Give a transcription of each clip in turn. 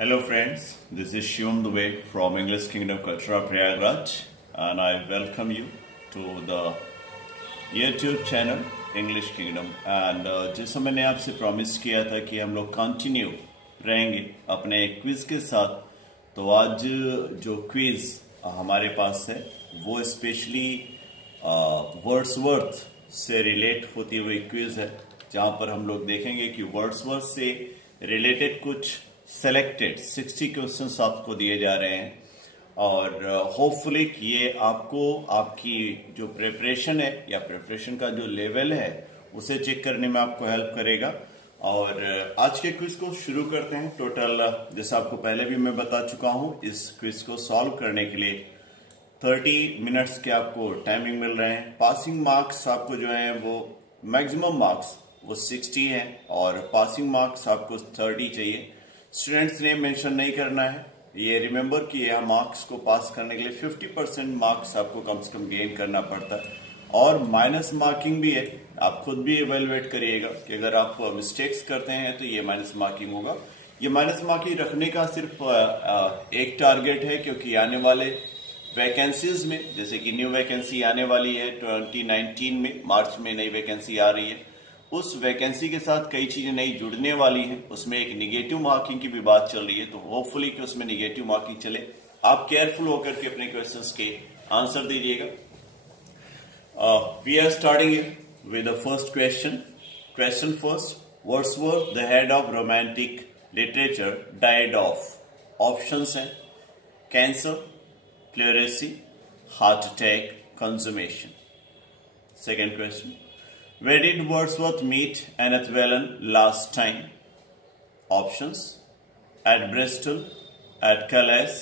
Hello friends, this is Shivam Dubey from English Kingdom Katra, Prayagraj, and I welcome you to the YouTube channel English Kingdom. And जैसा मैंने आपसे promise किया था कि हम लोग कंटिन्यू रहेंगे अपने क्विज के साथ, तो आज जो क्विज हमारे पास है वो स्पेशली वर्ड्सवर्थ से रिलेट होती हुई क्विज है, जहां पर हम लोग देखेंगे कि वर्ड्सवर्थ से रिलेटेड कुछ सेलेक्टेड 60 क्वेश्चंस आपको दिए जा रहे हैं और होपफुली ये आपको आपकी जो प्रिपरेशन है या प्रिपरेशन का जो लेवल है उसे चेक करने में आपको हेल्प करेगा। और आज के क्विज को शुरू करते हैं। टोटल जैसा आपको पहले भी मैं बता चुका हूं, इस क्विज को सॉल्व करने के लिए 30 मिनट्स के आपको टाइमिंग मिल रहे हैं। पासिंग मार्क्स आपको जो है वो मैक्सिमम मार्क्स वो 60 हैं और पासिंग मार्क्स आपको 30 चाहिए। स्टूडेंट्स ने मेंशन नहीं करना है, ये रिमेंबर कि यह मार्क्स को पास करने के लिए 50% मार्क्स आपको कम से कम गेन करना पड़ता है और माइनस मार्किंग भी है। आप खुद भी इवेलुएट करिएगा कि अगर आप मिस्टेक्स करते हैं तो ये माइनस मार्किंग होगा। ये माइनस मार्किंग रखने का सिर्फ एक टारगेट है, क्योंकि आने वाले वैकेंसीज में, जैसे कि न्यू वैकेंसी आने वाली है 2019 में, मार्च में नई वैकेंसी आ रही है, उस वैकेंसी के साथ कई चीजें नई जुड़ने वाली हैं। उसमें एक निगेटिव मार्किंग की भी बात चल रही है, तो होपफुली कि उसमें निगेटिव मार्किंग चले। आप केयरफुल होकर के अपने क्वेश्चंस के आंसर दीजिएगा। We are starting with the first question. Question first, Wordsworth the head of romantic literature died of. Options हैं cancer, pleurisy, heart attack, consumption. Second question, where did Wordsworth meet Annette Wellen last time? Options: at Bristol, at Calais,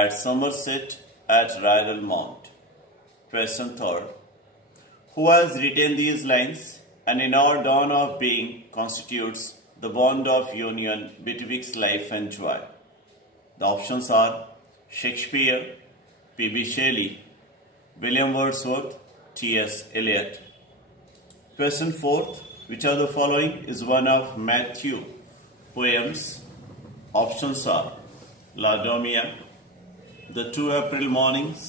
at Somerset, at Rydalmount. Question third, who has written these lines? And in our dawn of being constitutes the bond of union betwixt life and joy. The options are Shakespeare, P.B. Shelley, William Wordsworth, T.S. Eliot. Question fourth, which of the following is one of Matthew poems? Options are Laodamia, The 2 April Mornings,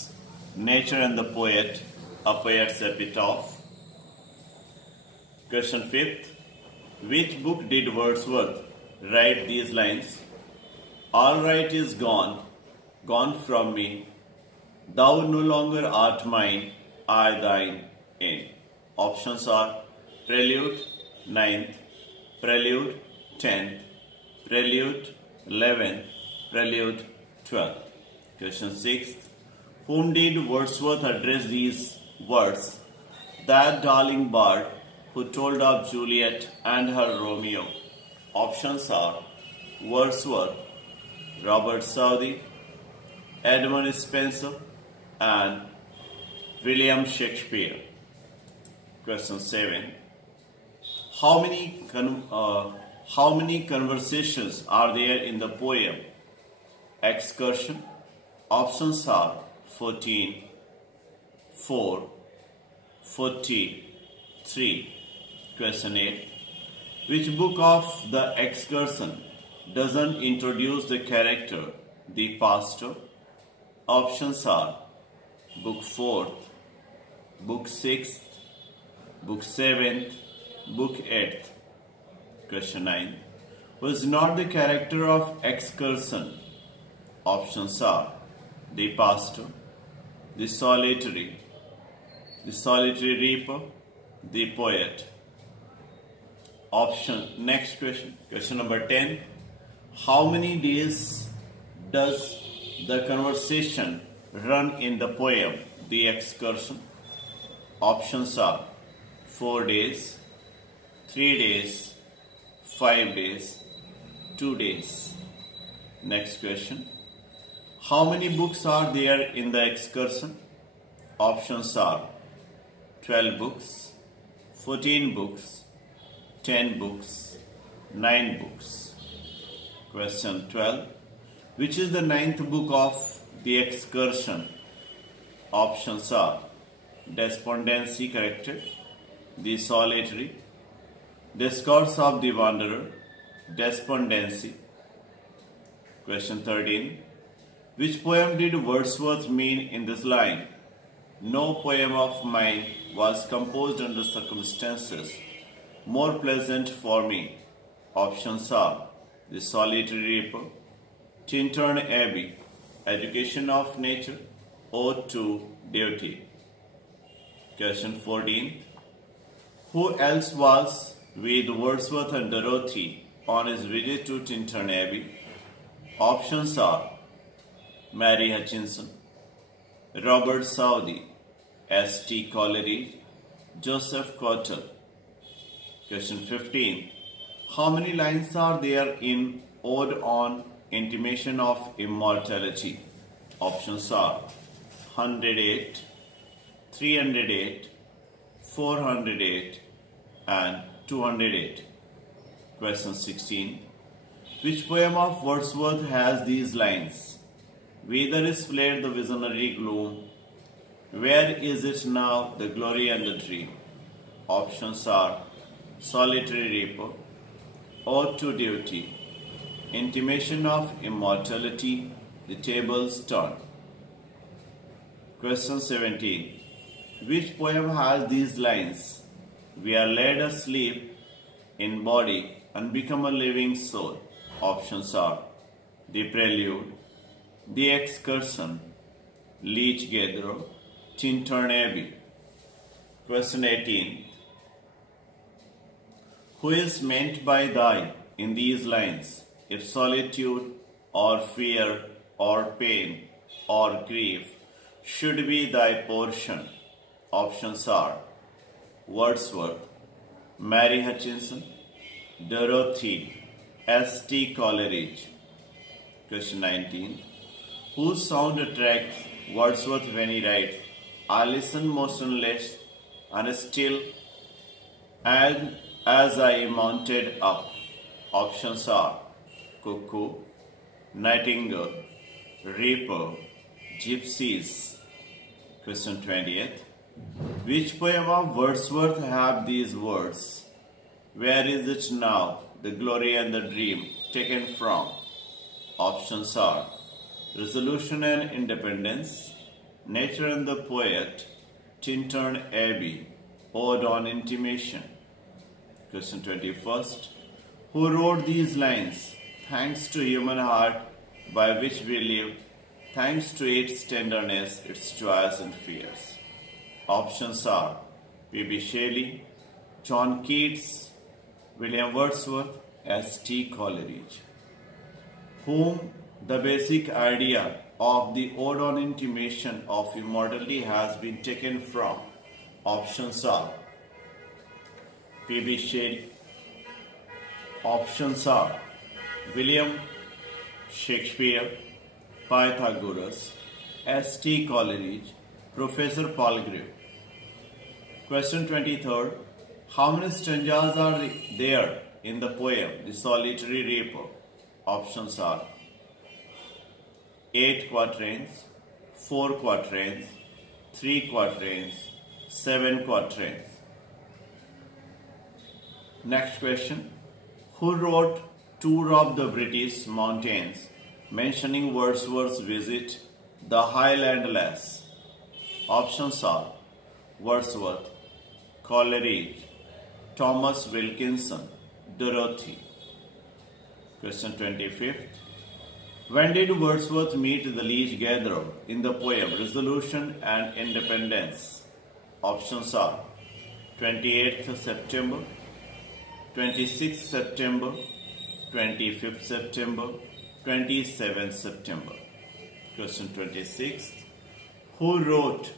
Nature and the Poet, A Poet's Epitaph. Question fifth, which book did Wordsworth write these lines? All right is gone, gone from me, thou no longer art mine, I thine in. Options are Prelude 9th, Prelude 10th, Prelude 11th, Prelude 12th. Question 6th, whom did Wordsworth address these words? That darling bard who told of Juliet and her Romeo. Options are Wordsworth, Robert Southey, Edmund Spenser, and William Shakespeare. Question 7. How many conversations are there in the poem Excursion? Options are 14, 4, 43. Question 8. Which book of the Excursion doesn't introduce the character, the pastor? Options are Book 4th, Book 6th, Book 7th, Book 8th. Question 9. Who is not the character of Excursion? Options are the pastor, the solitary reaper, the poet. Next question. Question number 10. How many days does the conversation run in the poem The Excursion? Options are 4 days, 3 days, 5 days, 2 days. Next question. How many books are there in the Excursion? Options are 12 books, 14 books, 10 books, 9 books. Question 12. Which is the 9th book of the Excursion? Options are Despondency corrected, The Solitary, Discourse of the Wanderer, Despondency, Question 13. Which poem did Wordsworth mean in this line? No poem of mine was composed under circumstances more pleasant for me. Options are The Solitary Reaper, Tintern Abbey, Education of Nature, Ode to Duty. Question 14. Who else was with Wordsworth and Dorothy on his visit to Tintern Abbey? Options are Mary Hutchinson, Robert Southey, S.T. Coleridge, Joseph Cottle. Question 15. How many lines are there in Ode on Intimation of Immortality? Options are 108, 308, 408 and 208. Question 16. Which poem of Wordsworth has these lines? Whither is fled the visionary gloom? Where is it now, the glory and the dream? Options are Solitary Reaper, Ode to Duty, Intimation of Immortality, The Tables Turn. Question 17. Which poem has these lines? We are laid asleep in body and become a living soul. Options are The Prelude, The Excursion, Leech Gatherer, Tintern Abbey. Question 18. Who is meant by thy in these lines? If solitude or fear or pain or grief should be thy portion. Options are Wordsworth, Mary Hutchinson, Dorothy, S.T. Coleridge. Question 19. Whose sound attracts Wordsworth when he writes, I listen motionless and still and as I mounted up? Options are Cuckoo, Nightingale, Reaper, Gypsies. Question 20th. Which poem of Wordsworth have these words? Where is it now, the glory and the dream, taken from? Options are Resolution and Independence, Nature and the Poet, Tintern Abbey, Ode on Intimation. Question 21st. Who wrote these lines? Thanks to human heart by which we live, thanks to its tenderness, its joys and fears. Options are P.B. Shelley, John Keats, William Wordsworth, S.T. Coleridge. Whom the basic idea of the Ode on Intimation of Immortality has been taken from? Options are P.B. Shelley. Options are William Shakespeare, Pythagoras, S.T. Coleridge, Professor Palgrave. Question 23rd. How many stanzas are there in the poem The Solitary Reaper? Options are 8 quatrains, 4 quatrains, 3 quatrains, 7 quatrains. Next question. Who wrote Tour of the British Mountains, mentioning Wordsworth's visit the Highland Lass? Options are Wordsworth, Coleridge, Thomas Wilkinson, Dorothy. Question 25th. When did Wordsworth meet the Leech Gatherer in the poem Resolution and Independence? Options are 28th September, 26th September, 25th September, 27th September. Question 26th. Who wrote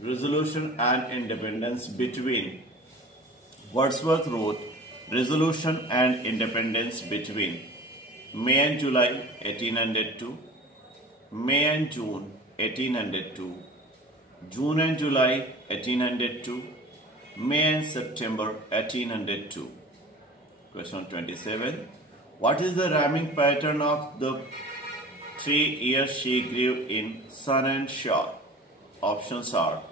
Resolution and Independence between? Wordsworth wrote Resolution and Independence between May and July 1802, May and June 1802, June and July 1802, May and September 1802. Question 27. What is the rhyming pattern of the 3 years she grew in sun and shore? Options are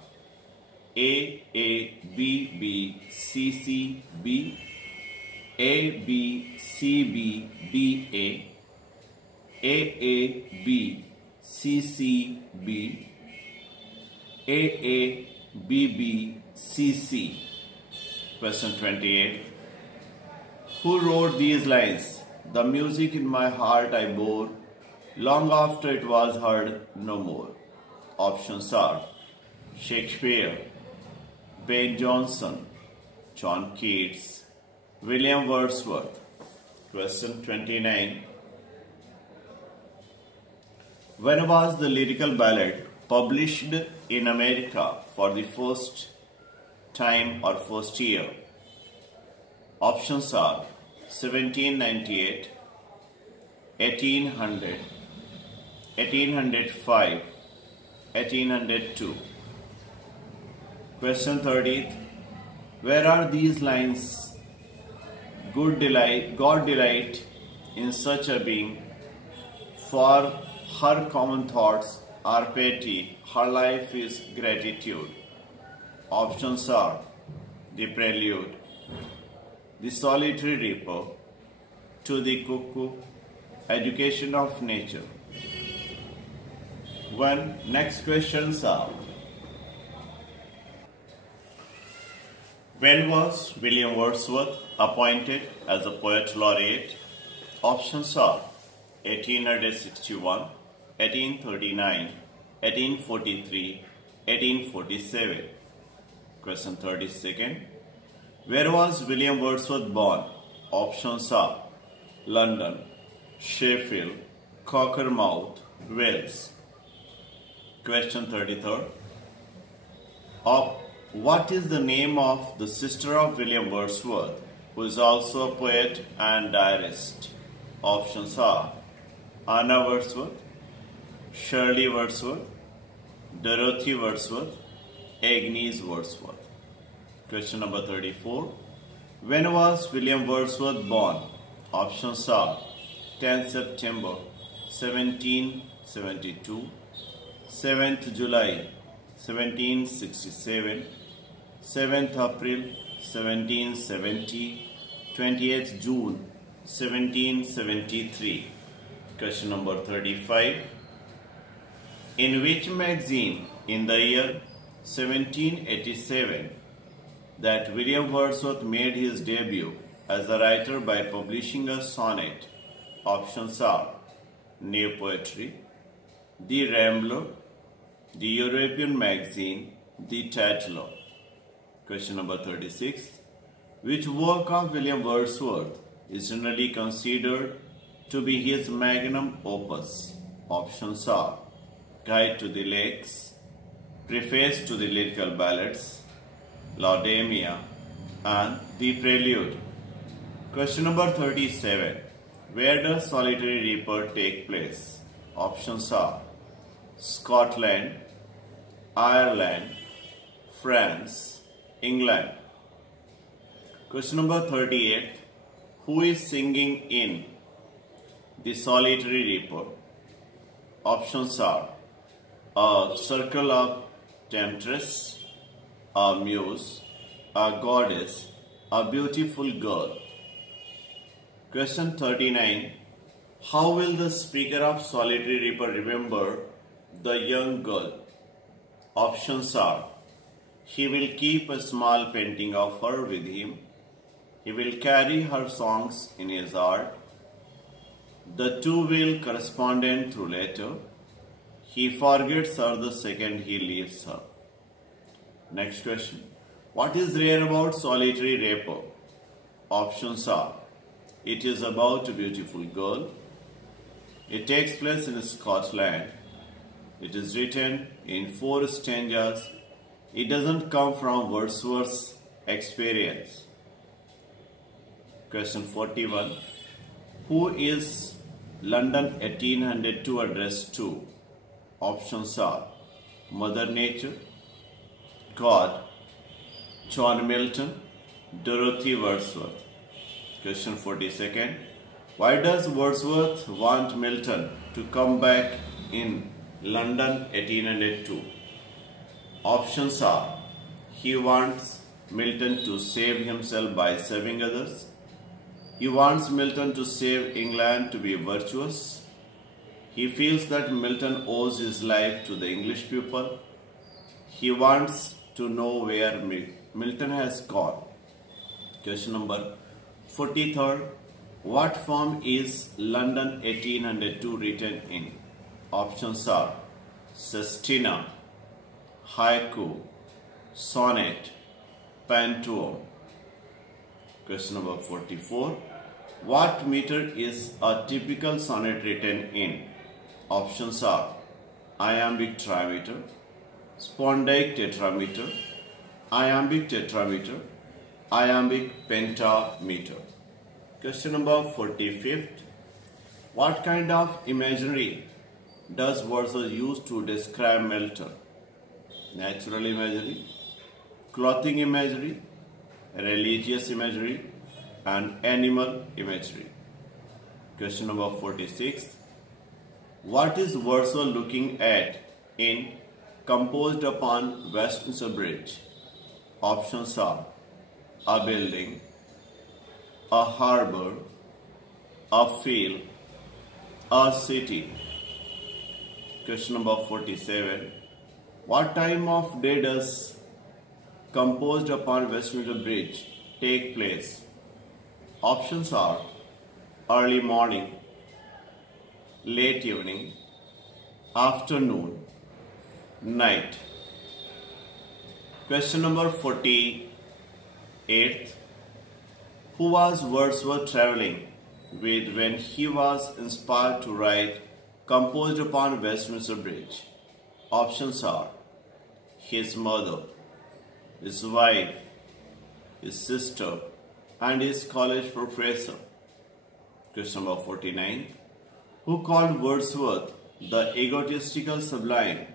A, B, B, C, C, B, A, B, C, B, B, AAB CCB AABB CC. Question 28. Who wrote these lines? The music in my heart I bore, long after it was heard no more. Options are Shakespeare, Ben Jonson, John Keats, William Wordsworth. Question 29. When was the lyrical ballad published in America for the first time or first year? Options are 1798, 1800, 1805, 1802. Question 30. Where are these lines? God delight in such a being, for her common thoughts are petty, her life is gratitude. Options are The Prelude, The Solitary Reaper, To the Cuckoo, Education of Nature. Next questions are: when was William Wordsworth appointed as a poet laureate? Options are 1861, 1839, 1843, 1847. Question 32. Where was William Wordsworth born? Options are London, Sheffield, Cockermouth, Wales. Question 33. What is the name of the sister of William Wordsworth, who is also a poet and diarist? Options are Anna Wordsworth, Shirley Wordsworth, Dorothy Wordsworth, Agnes Wordsworth. Question number 34. When was William Wordsworth born? Options are 10 September 1772, 7th July 1767, 7th April 1770, 28th June 1773. Question number 35. In which magazine in the year 1787 that William Wordsworth made his debut as a writer by publishing a sonnet? Options are New Poetry, The Rambler, The European Magazine, The Tatler. Question number 36. Which work of William Wordsworth is generally considered to be his magnum opus? Options are Guide to the Lakes, Preface to the Lyrical Ballads, Laodamia, and The Prelude. Question number 37. Where does Solitary Reaper take place? Options are Scotland, Ireland, France, England. Question number 38. Who is singing in The Solitary Reaper? Options are a circle of temptress, a muse, a goddess, a beautiful girl. Question 39. How will the speaker of Solitary Reaper remember the young girl? Options are he will keep a small painting of her with him, he will carry her songs in his heart, the two will correspond through letter, he forgets her the second he leaves her. Next question. What is rare about Solitary Reaper? Options are it is about a beautiful girl, it takes place in Scotland, it is written in 4 stanzas, it doesn't come from Wordsworth's experience. Question 41. Who is London 1802 addressed to? Options are Mother Nature, God, John Milton, Dorothy Wordsworth. Question 42. Why does Wordsworth want Milton to come back in London 1802? Options are he wants Milton to save himself by saving others, he wants Milton to save England to be virtuous, He feels that Milton owes his life to the English people. He wants to know where Milton has gone. Question number 43rd. What form is London 1802 written in? Options are sestina, haiku, sonnet, pantoum. Question number 44. What meter is a typical sonnet written in? Options are iambic trimeter, spondaic tetrameter, iambic tetrameter, iambic pentameter. Question number 45th. What kind of imagery does Wordsworth use to describe Milton? Natural imagery, clothing imagery, religious imagery, and animal imagery. Question number 46. What is Wordsworth looking at in Composed upon Westminster Bridge? Options are a building, a harbor, a field, a city. Question number 47. What time of day does Composed upon Westminster Bridge take place? Options are early morning, late evening, afternoon, night. Question number 48. Who was Wordsworth traveling with when he was inspired to write Composed upon Westminster Bridge? Options are his mother, his wife, his sister, and his college professor. Question number 49. Who called Wordsworth the egotistical sublime?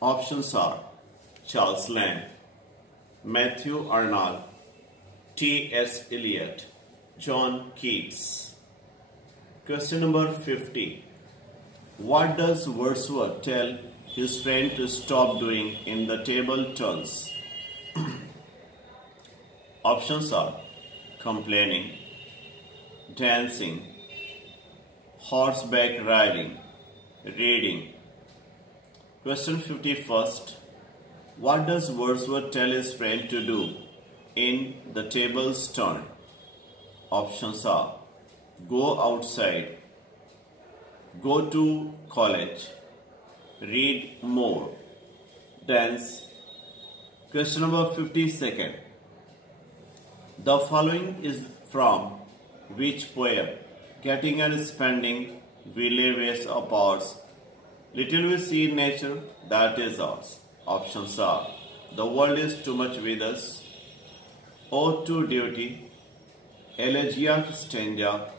Options are Charles Lamb, Matthew Arnold, T.S. Eliot, John Keats. Question number 50. What does Wordsworth tell his friend to stop doing in The Table Turns? Options are complaining, dancing, horseback riding, reading. Question 51st. What does Wordsworth tell his friend to do in The Tables Turn? Options are go outside, go to college, read more, dance. Question number 52nd. The following is from which poem? Getting and spending, we lay waste of ours. Little we see in nature, that is ours. Options are the world is too much with us, ode to duty, elegiac stanza,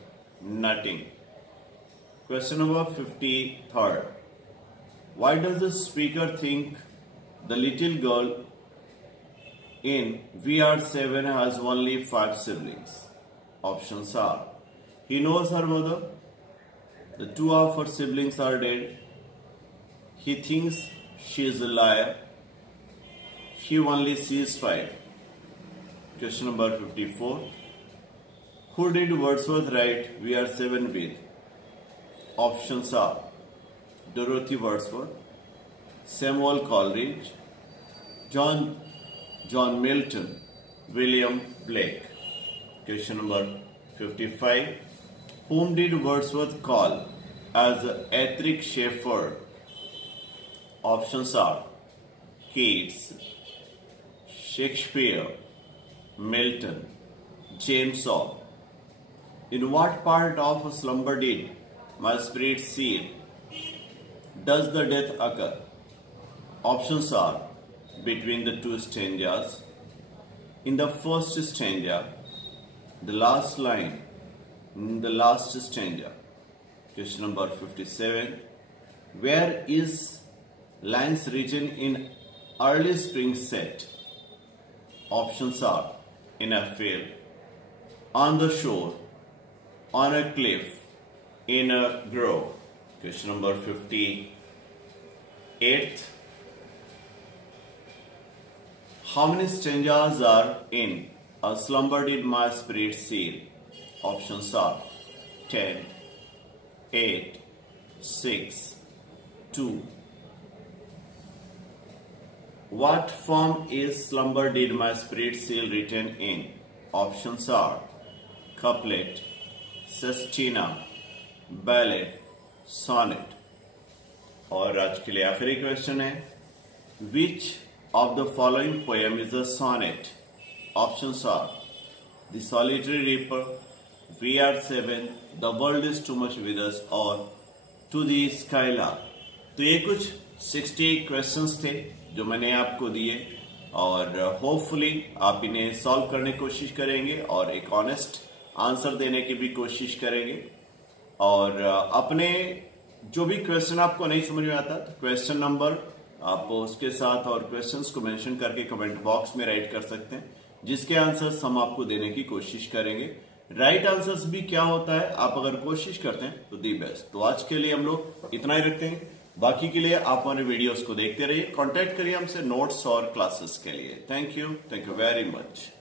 nutting. Question number 53rd. Why does the speaker think the little girl in We Are Seven has only 5 siblings? Options are he knows her mother, the 2 of her siblings are dead, he thinks she is a liar, he only sees 5. Question number 54. Who did Wordsworth write We Are Seven with? Options are Dorothy Wordsworth, Samuel Coleridge, John Milton, William Blake. Question number 55. Whom did Wordsworth call as the etheric shepherd? Options are Keats, Shakespeare, Milton, James Shaw. In what part of a slumber did my spirit seal? Does the death occur? Options are between the 2 stanzas. In the first stanza, the last line, in the last stanza. Question number 57. Where is lines written in early spring set? Options are in a field, on the shore, on a cliff, in a grove. Question number 58. How many stanzas are in A Slumber Did My Spirit Seal? Options are 10, 8, 6, 2. What form is Slumber Did My Spirit Seal written in? Options are couplet, sestina, ballad, sonnet. और आज के लिए आखिरी question है, Which of the following poem is a sonnet? Options are The Solitary Reaper, We Are Seven, The World Is Too Much With Us और To the Skylark. तो ये कुछ 60 क्वेश्चंस थे जो मैंने आपको दिए और होपफुली आप इन्हें सॉल्व करने की कोशिश करेंगे और एक ऑनेस्ट आंसर देने की भी कोशिश करेंगे। और अपने जो भी क्वेश्चन आपको नहीं समझ में आता तो क्वेश्चन नंबर आप उसके साथ और क्वेश्चंस को मेंशन करके कमेंट बॉक्स में राइट कर सकते हैं, जिसके आंसर्स हम आपको देने की कोशिश करेंगे। राइट आंसर्स भी क्या होता है आप अगर कोशिश करते हैं तो दी बेस्ट। तो आज के लिए हम लोग इतना ही रखते हैं, बाकी के लिए आप हमारे वीडियोस को देखते रहिए, कांटेक्ट करिए हमसे नोट्स और क्लासेस के लिए। Thank you very much.